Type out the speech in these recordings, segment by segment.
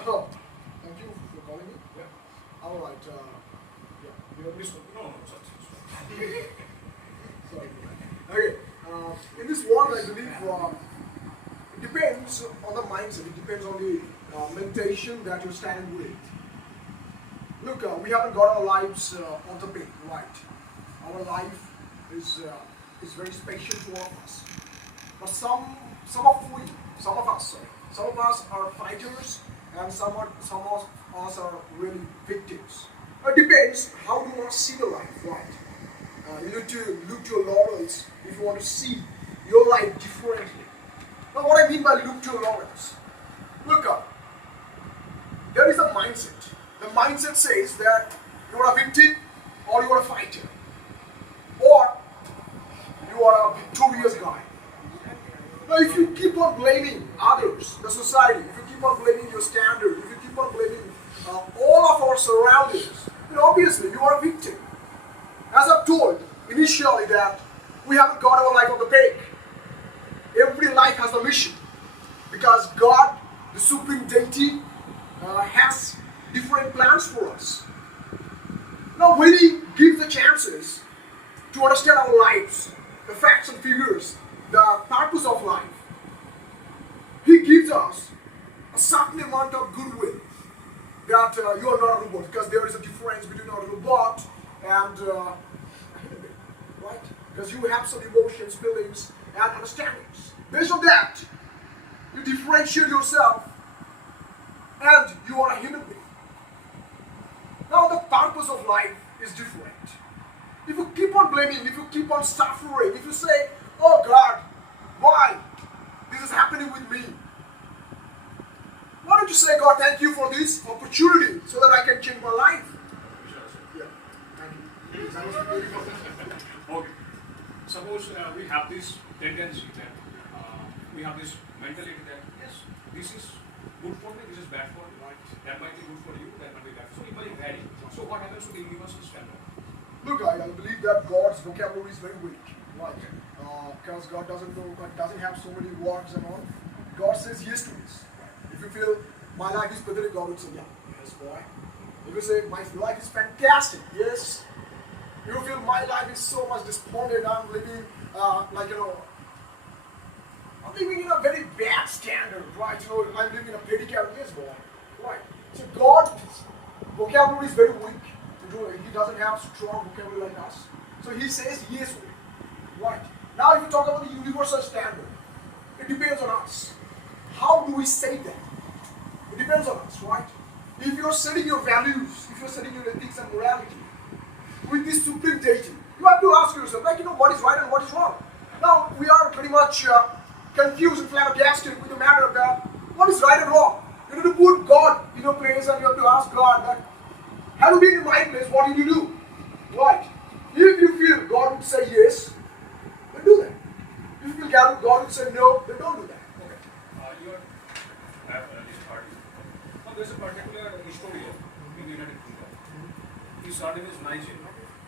Oh, thank you for calling me. Yeah. All right. Yeah, you have this one. No, sorry. Sorry. Okay. In this world, I believe it depends on the mindset. It depends on the meditation that you're standing with. Look, we haven't got our lives on the page, right? Our life is very special to all of us. But some of us are fighters, and some of us are really victims. It depends how you want to see the life, right? You need to look to your laurels if you want to see your life differently. Now, what I mean by look to your laurels, look up. There is a mindset. The mindset says that you are a victim or you are a fighter, or you are a victorious guy. Now, if you keep on blaming others, the society, if you keep on blaming your standards, if you keep on blaming all of our surroundings, then obviously you are a victim. As I've told initially that we haven't got our life on the peg. Every life has a mission because God, the supreme deity, has different plans for us. Now, when He gives the chances to understand our lives, the facts and figures, the purpose of life, He gives us a certain amount of goodwill that you are not a robot, because there is a difference between a robot and right? Because you have some emotions, feelings, and understandings. Based on that, you differentiate yourself and you are a human being. Now, the purpose of life is different. If you keep on blaming, if you keep on suffering, if you say, oh God, why this is happening with me? Why don't you say, God, thank you for this opportunity so that I can change my life? Yeah, thank you. Okay. Suppose we have this tendency that we have this mentality that yes, this is good for me, this is bad for me. Right? That might be good for you, that might be bad. So it might vary. So what happens to the universal standard? Look, I believe that God's vocabulary is very weak, right? Because God doesn't have so many words and all. God says yes to this. If you feel my life is pathetic, God would say, yeah, yes, boy. If you say my life is fantastic, yes. If you feel my life is so much despondent, I'm living I'm living in a very bad standard, right? I'm living in a pedicab, yes, boy, right? So God's vocabulary is very weak. He doesn't have strong vocabulary like us. So He says yes, right? Now, if you talk about the universal standard, it depends on us. How do we say that? It depends on us, right? If you're setting your values, if you're setting your ethics and morality with this supreme deity, you have to ask yourself, what is right and what is wrong. Now, we are pretty much confused and flabbergasted with the matter of that. What is right and wrong? You need to put God in your place and you have to ask God that, have you been in my place? What did you do? Right. If you feel God would say yes, then do that. If you feel God would say no, then don't do that. Okay. You have this party. Now there is a particular historian in the United Kingdom. His surname is Nigel.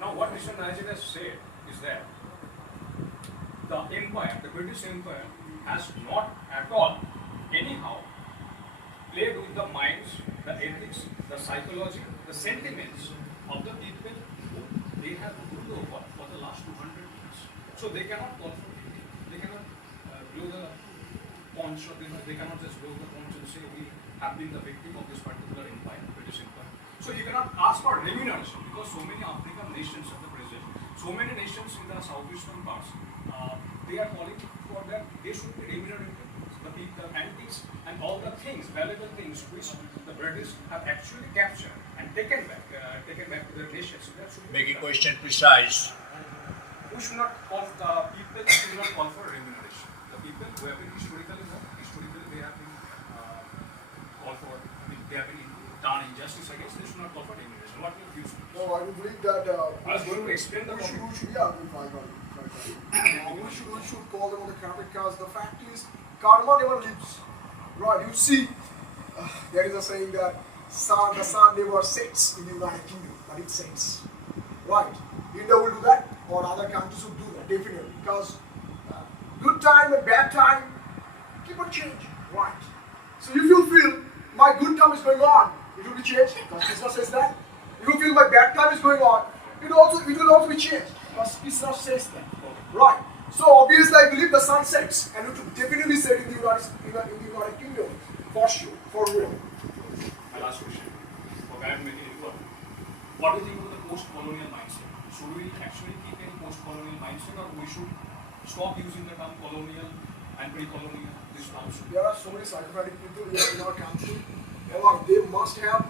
Now what Mr. Nigel has said is that the empire, the British Empire, has not at all, anyhow, played with the minds, the ethics, the psychology, the sentiments of the people who they have ruled over for the last 200 years. So they cannot call for it. They cannot blow the conch, or they cannot just blow the conch and say we have been the victim of this particular empire, British Empire. So you cannot ask for remuneration because so many African nations at the present, so many nations in the southeastern parts, they are calling for that they should be remunerated. The antiques and all the things, valuable things which the British have actually captured and taken back to their nations. So that should be Make a question precise. we should not call the people should not call for remuneration. The people who have been historically they have been called for, they have been done injustice against, they should not call for remuneration. What will you say? No, I would believe that I was going to explain the topic. we should call them on the carpet because the fact is, karma never leaves. Right, you see, there is a saying that the sun never sets in the United Kingdom, but it sets. Right, India will do that, or other countries will do that, definitely. Because good time and bad time keep on changing. Right. So if you feel my my good time is going on, it will be changed. Because Krishna says that. If you feel my bad time is going on, it will also be changed. Because Krishna says that. Right. So obviously I believe the sun sets, and it will definitely set in the United Kingdom. For sure. For real. My last question. Okay, I'm making it important. What do you think about the post-colonial mindset? Should we actually keep any post-colonial mindset, or we should stop using the term colonial and pre-colonial? This term should. There are so many psychopathic people in our country. They must have,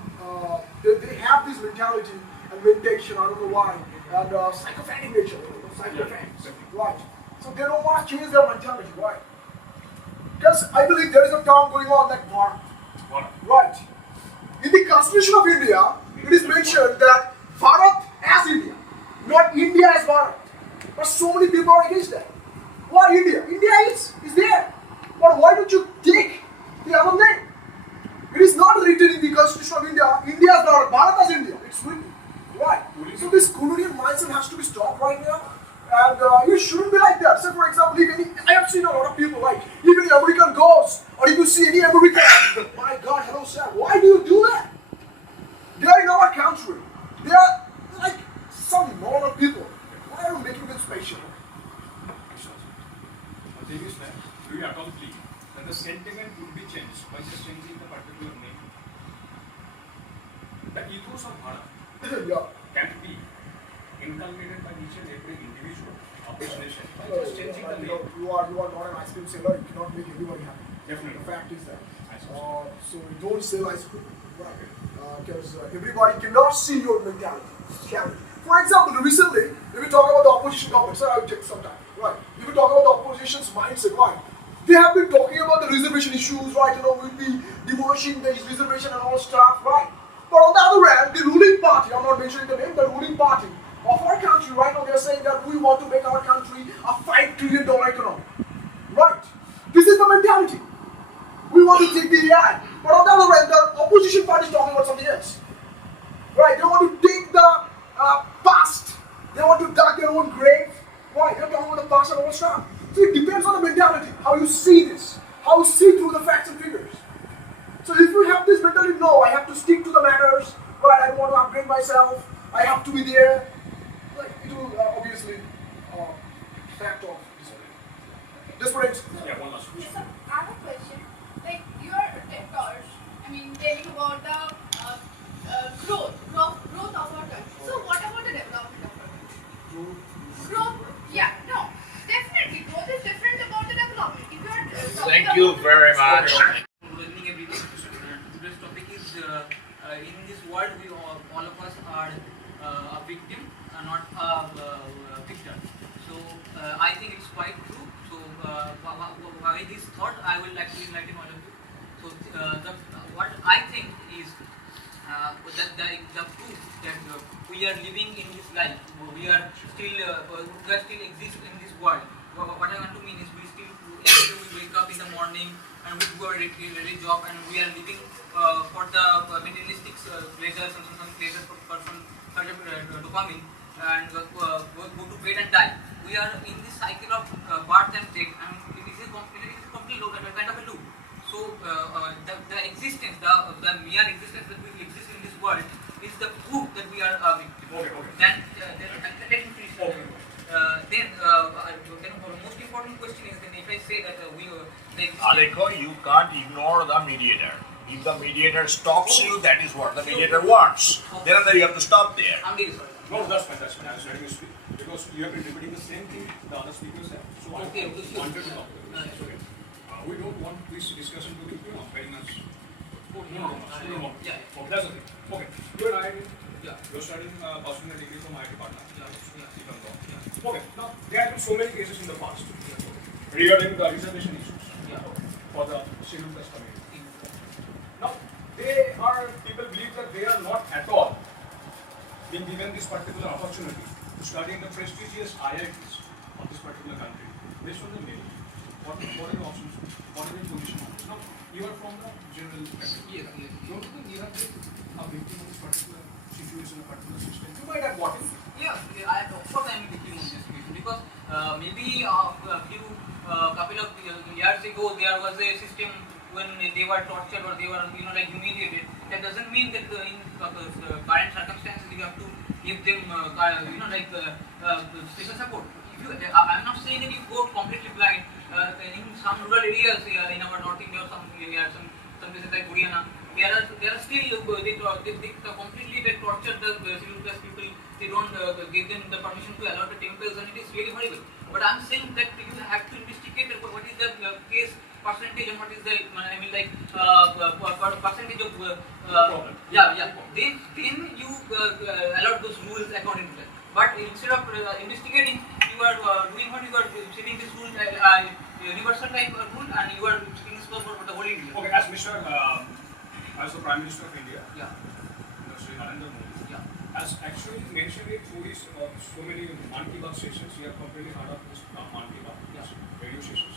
they have this mentality and mentation, I don't know why, and psychopathic nature, psychopaths, right? So they don't want to change their mentality, right? Because I believe there is a term going on like Bharat, right? In the Constitution of India, it is mentioned that Bharat as India, not India as Bharat. But so many people are against that. Why India? India is there. But why don't you take the other name? It is not written in the Constitution of India, India as Bharat, Bharat as India. It's written. Right. So this colonial mindset has to be stopped right now. And it shouldn't be like that. So for example, I have seen a lot of people, like, if any American goes, or if you see any American, my God, hello sir, why do you do that? They are in our country. They are like some normal people. Why are you making them special? The thing is that, do you at all believe that the sentiment would be changed by just changing the particular name? The ethos of Bharat Yeah. can be inculcated by each and every individual of this nation by just changing the name. You are not an ice cream seller. You cannot make everybody happy. Definitely. The fact is that. So, So don't sell ice cream. Right. Because everybody cannot see your mentality. For example, recently, if we talk about the opposition government, sir, I will take some time. Right. If we talk about the opposition's mindset, right? They have been talking about the reservation issues, right? We'll be demolishing the reservation and all stuff, right? But on the other hand, the ruling party, I'm not mentioning the name, the ruling party of our country right now, they are saying that we want to make our country a $5 trillion economy. Right? This is the mentality. We want to take the AI. But on the other hand, the opposition party is talking about something else. Right? They want to take the past. They want to dig their own grave. Right? They're talking about the past and all stuff. So it depends on the mentality, how you see this, how you see through the facts and figures. So if you have this mentality, no, I have to stick to the matters, right? I don't want to upgrade myself, I have to be there. Like, it will obviously fact of this. For instance. yeah, one last question. So I have a question. Like your TikTokers, I mean, telling about the growth of our country. So what about the development of our country? Growth, yeah, no, definitely growth is different about the development. If you are talking Thank you about- very much. Good evening, everyone. Today's topic is in this world, all of us are a victim, not a victim. So I think it's quite true. So by this thought, I will like to enlighten all of you. So what I think is the proof that we are living in this life. We are still exist in this world. What I want to mean is we wake up in the morning and we do a daily job, and we are living for the materialistic pleasures and some pleasures for some dopamine, and go to bed and die. We are in this cycle of birth and death, and it is a complete kind of a loop. So the existence, the mere existence that we exist in this world is the proof that we are a victim. Okay. Then let me finish. Then the most important question is, then if I say that Aleko, you can't ignore the mediator. If the mediator stops you, that is what the mediator wants. Then and there you have to stop there. I'm really sorry. No, that's fine. I was letting you speak. Because you have been repeating the same thing the other speakers have. So I Okay, wanted to talk. it's okay. We don't want this discussion to be, very much. No. Yeah. Okay, that's the thing. Okay, you and I, Yeah. you're studying pursuing a degree from IIT Patna. Yeah. Okay, now there have been so many cases in the past regarding the reservation issues for the scheduled caste community. Now, people believe that they are not at all being given this particular opportunity to study in the prestigious IITs of this particular country based on the merit. What are the options? What are the positions? Now, you are from the general sector. Yes. Don't you think you have been a victim of this particular situation, a particular system? You might have got it. Yeah, of course I am victim of this situation, because maybe a few couple of years ago there was a system when they were tortured or they were like humiliated. That doesn't mean that in current circumstances you have to give them special support. If you, I'm not saying that you go completely blind. In some rural areas in our North India or some places like Haryana, there are still they completely they torture the scheduled caste people. They don't give them the permission to allow the temples, and it is really horrible. But I'm saying that you have to investigate what is the case percentage and what is the percentage of then you allow those rules according to that. But instead of investigating, you are doing what you are setting this rule universal type rule, and you are setting this for the whole India. Okay, as the Prime Minister of India, Sri Narendra Modi, has actually mentioned it through his so many Mann Ki Baat sessions. We have completely heard of this Mann Ki Baat radio sessions.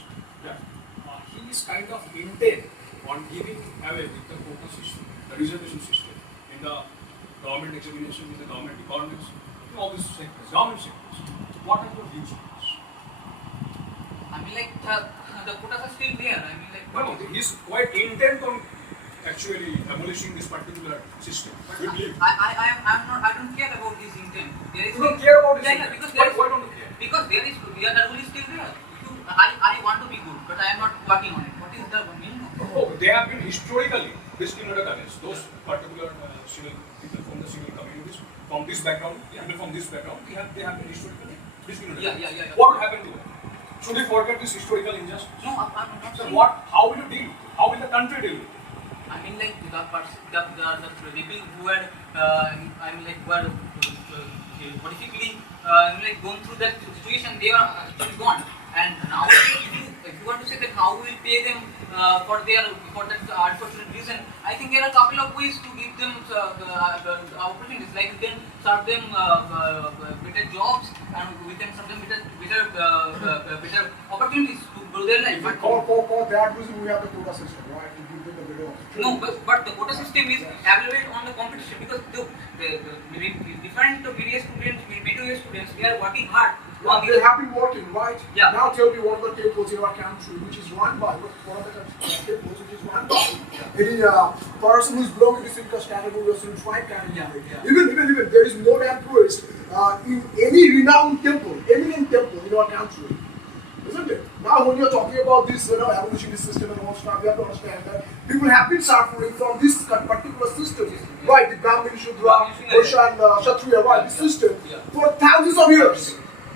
He is kind of intent on giving away with the quota system, the reservation system, in the government examination, in the government departments, in all these sectors, government sectors. What are your views on this? I mean, like the quotas are still there. I mean, like No, he's quite intent on actually abolishing this particular system. I don't care about his intent. There is You don't care about his yeah, intent? because Why don't you care? Because the rule is still there. I want to be good, but I am not working on it. What is the meaning? Oh, they have been historically discriminated against those particular civil people from the civil communities, from this background, people from this background. They have been historically discriminated. Yeah. What will happen to them? Should we forget this historical injustice? No, I'm not So saying. how will you deal? How will the country deal? I mean, like the people who had, who are politically, like going through that situation, they are actually gone. And now, if you want to say that how we will pay them for that unfortunate reason, I think there are a couple of ways to give them the opportunities. Like we can serve them better jobs, and we can serve them better opportunities to grow their life. But For that reason, we have the quota system, right? To give them the better opportunity. no, but the quota system is evaluated on the competition, because the different various students, material students, they are working hard. They have been working, right? Yeah. Now tell me what are the temples in our country which is run by, what are the temples which is run by any person who is belonging to single caste category or single tribe category. Yeah. Even there is no damn tourist in any renowned temple, eminent temple in our country. Isn't it? Now when you're talking about this abolitionist system and all stuff, you have to understand that people have been suffering from this particular system, right? The Brahmin, Shudra, Vaishya and Kshatriya, right? This system for thousands of years.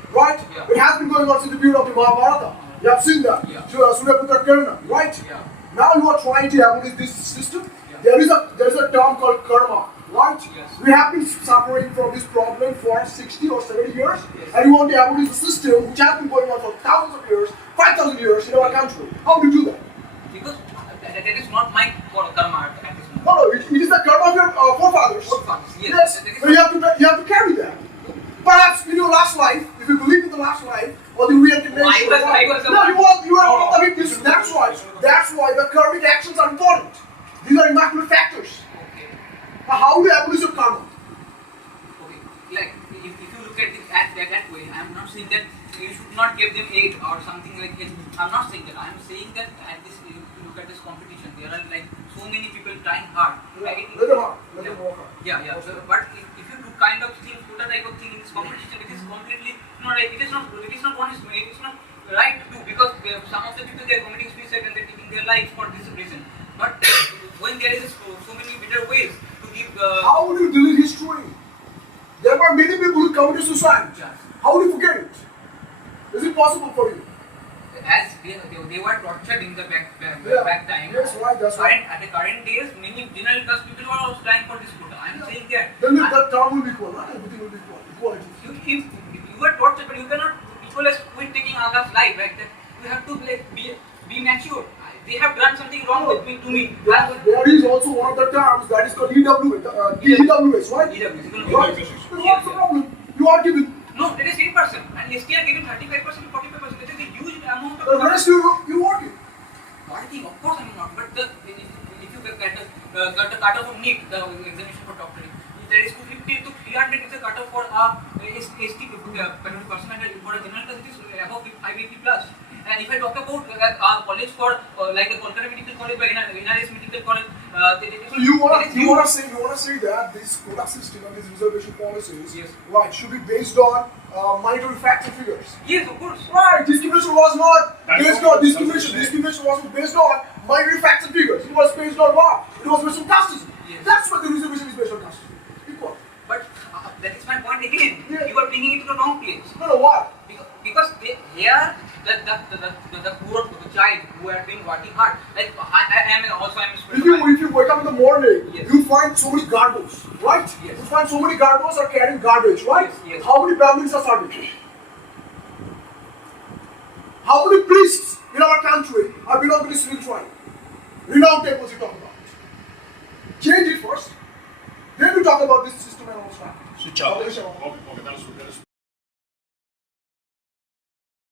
Right? Yeah. It has been going on since the period of the Mahabharata. You have seen that. Yeah. Suryaputra Karna, right? Yeah. Now you are trying to abolish this system. Yeah. There is a term called karma, right? Yes. We have been suffering from this problem for 60 or 70 years, Yes. and you want to abolish the system which has been going on for thousands of years, 5,000 years in our country. How do you do that? Because that is not my karma at this moment. No, it is the karma of your forefathers. Forefathers, yes. Yes. That is So you have to carry that. Perhaps in your last life, if you believe in the last life or the reincarnation, you are one of the victims. That's why the karmic actions are important. These are immaculate factors. Okay. Now, how do you abolish your karma? Okay. Like if you look at it that way, I'm not saying that you should not give them aid or something like that. I'm not saying that. I'm saying that at this, if you look at this competition, there are like so many people trying hard. Like, Let them work. Let them work hard. Yeah. So, but if you do kind of thing, put a type of thing in this competition, it is completely like it is not honest. It is not right to do, because some of the people they are committing suicide and they are taking their lives for this reason. But when there is so many better ways to give. How would you delete history? There were many people who committed suicide. Yeah. How would you forget it? Is it possible for you? As they were tortured in the back time. Yes, right. That's right. At the current days, many general caste people were also trying for this quota. I'm saying that. Then that term will be equal, right? Everything will be equal. Equality. If you were tortured, but you cannot equalize quit taking others' life. Like that, you have to like be mature. They have done something wrong with me to me. There is also one of the terms that is called EWS, EWS, right? EWS. Right. So what's the problem? You are given. No, that is 8%, and ST are giving 35% to 45%. That is a huge amount of. The rest you work it. Working, of course I'm not. But if you get the cutoff of NEET, the examination for doctorate, that is 250 to 300 is the cutoff for a ST person, and for a general class it is above 580 plus. And if I talk about our college for like the Kolkata Medical College or NRS Medical College, So you wanna say that this quota system and these reservation policies, Yes. right, should be based on monetary facts and figures. yes, of course. Right, discrimination was not That is based what- on discrimination wasn't based on monetary facts and figures. It was based on what? It was based on casteism. Yes. That's what the reservation is based on, casteism. Equal. But that is my point again. Yeah. You are bringing it to the wrong place. No, why? Because here the poor the child who have been working hard. Like I am also I'm a If student. you wake up in the morning, Yes. you find so many garbos, right? Yes. You find so many garbos are carrying garbage, right? Yes, yes. How many Brahmins are serving? How many priests in our country are belonging to the civil tribe? Renowned temples you talk about. Change it first. Then we talk about this system and all stuff. Switch off. Abolition. Okay, that is